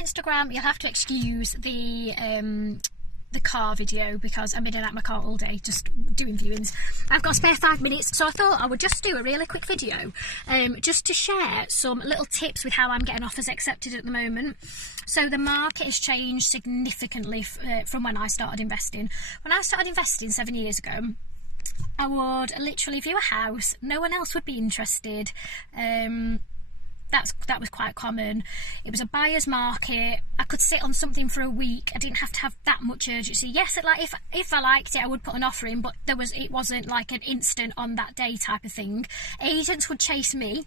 Instagram, you'll have to excuse the car video because I'm in and out of my car all day just doing viewings. I've got a spare 5 minutes, so I thought I would just do a really quick video just to share some little tips with how I'm getting offers accepted at the moment. So the market has changed significantly from when I started investing. When I started investing 7 years ago, I would literally view a house, no one else would be interested. That was quite common. It was a buyer's market. I could sit on something for a week. I didn't have to have that much urgency. Yes, like if I liked it, I would put an offer in, but it wasn't like an instant on that day type of thing. Agents would chase me,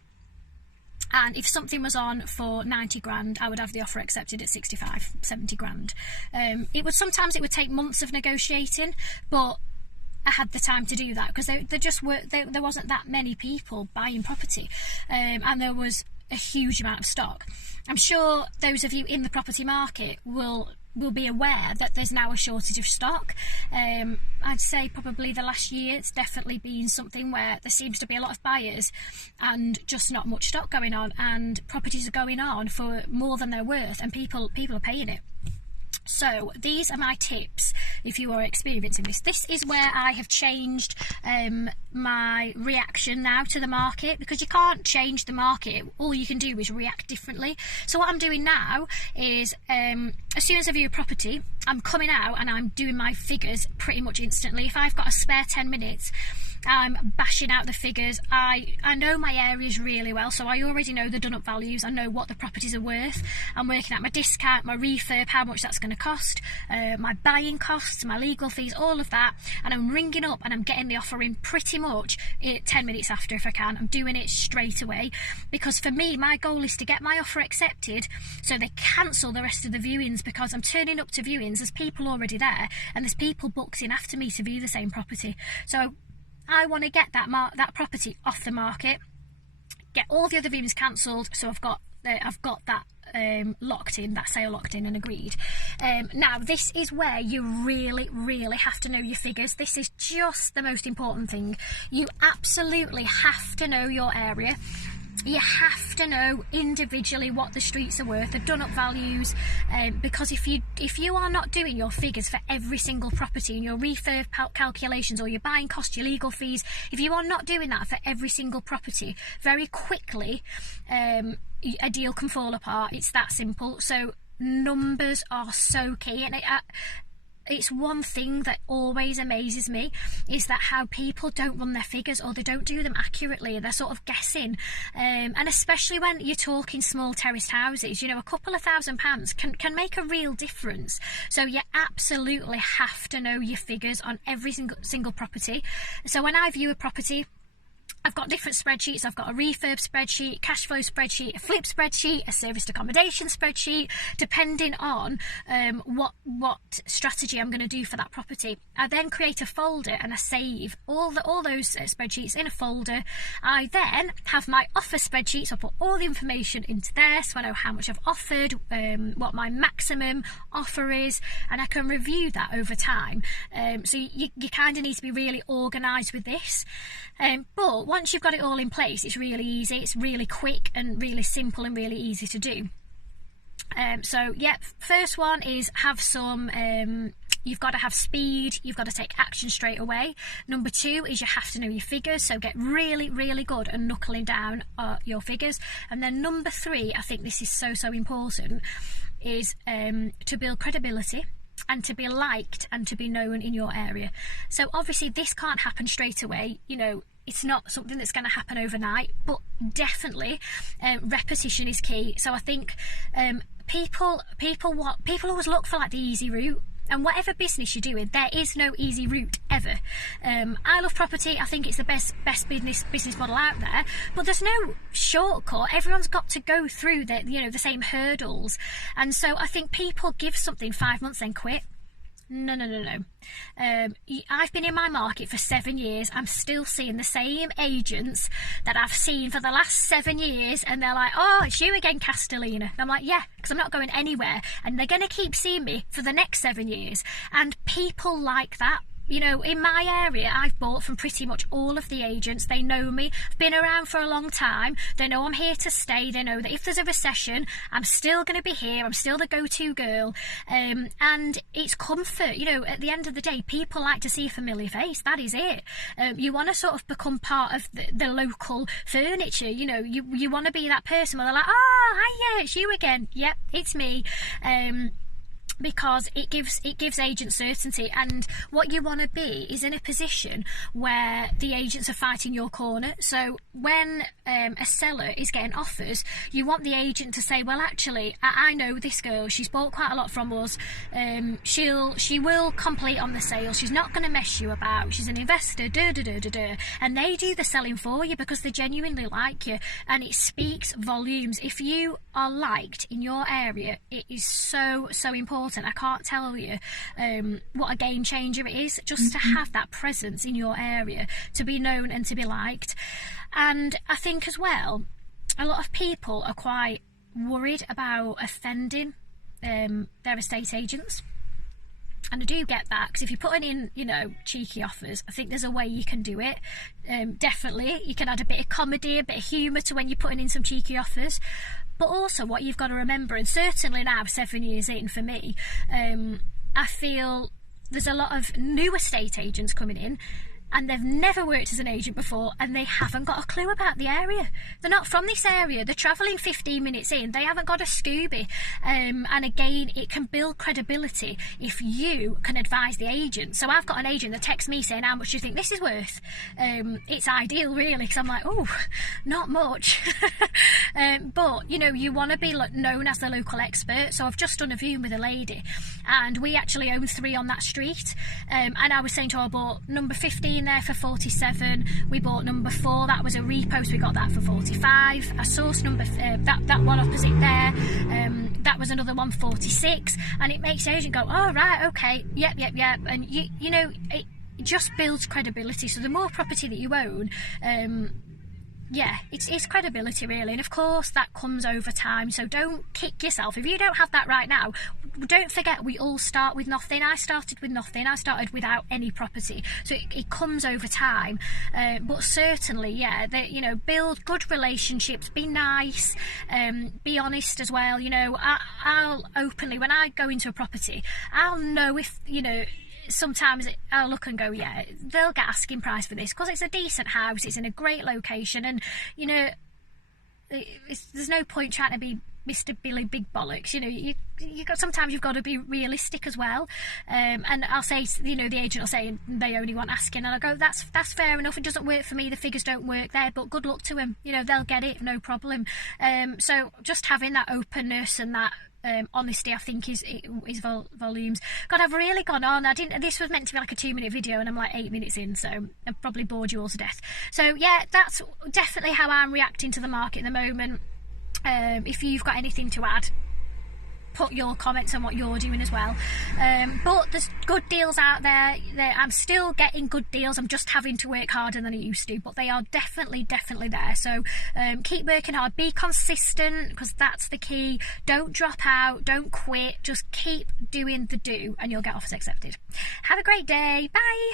and if something was on for 90 grand, I would have the offer accepted at 65, 70 grand. Sometimes it would take months of negotiating, but I had the time to do that because there wasn't that many people buying property, and there was a huge amount of stock. I'm sure those of you in the property market will be aware that there's now a shortage of stock. I'd say probably the last year it's definitely been something where there seems to be a lot of buyers and just not much stock going on, and properties are going on for more than they're worth, and people are paying it. So these are my tips if you are experiencing this. This is where I have changed my reaction now to the market, because you can't change the market. All you can do is react differently. So what I'm doing now is as soon as I view a property, I'm coming out and I'm doing my figures pretty much instantly. If I've got a spare 10 minutes, I'm bashing out the figures. I know my areas really well, so I already know the done-up values. I know what the properties are worth. I'm working out my discount, my refurb, how much that's going to cost, my buying costs, my legal fees, all of that, and I'm ringing up and I'm getting the offer in pretty much 10 minutes after if I can. I'm doing it straight away, because for me, my goal is to get my offer accepted so they cancel the rest of the viewings, because I'm turning up to viewings, there's people already there and there's people booked in after me to view the same property. So I want to get that property off the market, get all the other viewings cancelled, so I've got that locked in, that sale locked in and agreed. Now this is where you really have to know your figures. This is just the most important thing. You absolutely have to know your area. You have to know individually what the streets are worth, the done-up values, because if you are not doing your figures for every single property and your refurb calculations or your buying costs, your legal fees, if you are not doing that for every single property, very quickly a deal can fall apart. It's that simple. So numbers are so key, and it's one thing that always amazes me, is that how people don't run their figures, or they don't do them accurately. They're sort of guessing, and especially when you're talking small terraced houses, you know, a couple of £1,000 can make a real difference. So you absolutely have to know your figures on every single property. So when I view a property, I've got different spreadsheets. I've got a refurb spreadsheet, cash flow spreadsheet, a flip spreadsheet, a serviced accommodation spreadsheet, depending on what strategy I'm going to do for that property. I then create a folder and I save all those spreadsheets in a folder. I then have my offer spreadsheets. I put all the information into there, so I know how much I've offered, what my maximum offer is, and I can review that over time. So you kind of need to be really organised with this. But once you've got it all in place, it's really easy, it's really quick and really simple and really easy to do. So yeah, first one is have some, you've got to have speed, you've got to take action straight away. Number two is you have to know your figures, so get really good at knuckling down your figures. And then number three, I think this is so important, is to build credibility and to be liked and to be known in your area. So obviously this can't happen straight away, you know, it's not something that's going to happen overnight, but definitely repetition is key. So I think people always look for like the easy route, and whatever business you're doing, there is no easy route ever. I love property. I think it's the best business model out there, but there's no shortcut. Everyone's got to go through the same hurdles, and so I think people give something 5 months then quit. No. I've been in my market for 7 years. I'm still seeing the same agents that I've seen for the last 7 years, and they're like, oh, it's you again, Castellina. And I'm like, yeah, because I'm not going anywhere, and they're going to keep seeing me for the next 7 years. And people like that. You know, in my area, I've bought from pretty much all of the agents. They know me. I've been around for a long time. They know I'm here to stay. They know that if there's a recession, I'm still going to be here. I'm still the go-to girl. And it's comfort. You know, at the end of the day, people like to see a familiar face. That is it. You want to sort of become part of the local furniture. You know, you want to be that person where they're like, oh, hiya, it's you again. Yep, it's me. Because it gives agents certainty, and what you want to be is in a position where the agents are fighting your corner. So when a seller is getting offers, you want the agent to say, well, actually, I know this girl, she's bought quite a lot from us, she will complete on the sale, she's not going to mess you about, she's an investor, and they do the selling for you because they genuinely like you, and it speaks volumes. If you are liked in your area, it is so important. I can't tell you what a game changer it is just to have that presence in your area, to be known and to be liked. And I think as well, a lot of people are quite worried about offending their estate agents. And I do get that, because if you're putting in, you know, cheeky offers, I think there's a way you can do it. Definitely, you can add a bit of comedy, a bit of humour to when you're putting in some cheeky offers. But also what you've got to remember, and certainly now 7 years in for me, I feel there's a lot of new estate agents coming in, and they've never worked as an agent before, and they haven't got a clue about the area. They're not from this area. They're travelling 15 minutes in. They haven't got a Scooby. And again, it can build credibility if you can advise the agent. So I've got an agent that texts me saying, how much do you think this is worth? It's ideal, really, because I'm like, oh, not much. But, you know, you want to be known as the local expert. So I've just done a viewing with a lady, and we actually own 3 on that street. And I was saying to her, I bought number 15 there for 47. We bought number 4, that was a repost, we got that for 45. I sourced number that one opposite there, that was another one, 46. And it makes the agent go, oh right, okay, yep. And you know, it just builds credibility. So the more property that you own, yeah, it's credibility, really. And of course that comes over time, so don't kick yourself if you don't have that right now. Don't forget, we all start with nothing. I started with nothing. I started without any property, so it comes over time. But certainly, yeah, you know, build good relationships, be nice, be honest as well. You know, I'll openly, when I go into a property, I'll know if, you know, sometimes I'll look and go, yeah, they'll get asking price for this because it's a decent house, it's in a great location, and you know, there's no point trying to be Mr. Billy Big Bollocks. You know, you got, sometimes you've got to be realistic as well. And I'll say, you know, the agent will say they only want asking, and I go, that's fair enough. It doesn't work for me. The figures don't work there, but good luck to them. You know, they'll get it, no problem. So just having that openness and that honesty, I think is volumes. God, I've really gone on. This was meant to be like a 2-minute video, and I'm like 8 minutes in, so I've probably bored you all to death. So yeah, that's definitely how I'm reacting to the market at the moment. If you've got anything to add, put your comments on what you're doing as well. But there's good deals out there. I'm still getting good deals. I'm just having to work harder than I used to, but they are definitely there. So keep working hard, be consistent, because that's the key. Don't drop out, don't quit, just keep doing the do, and you'll get offers accepted. Have a great day. Bye.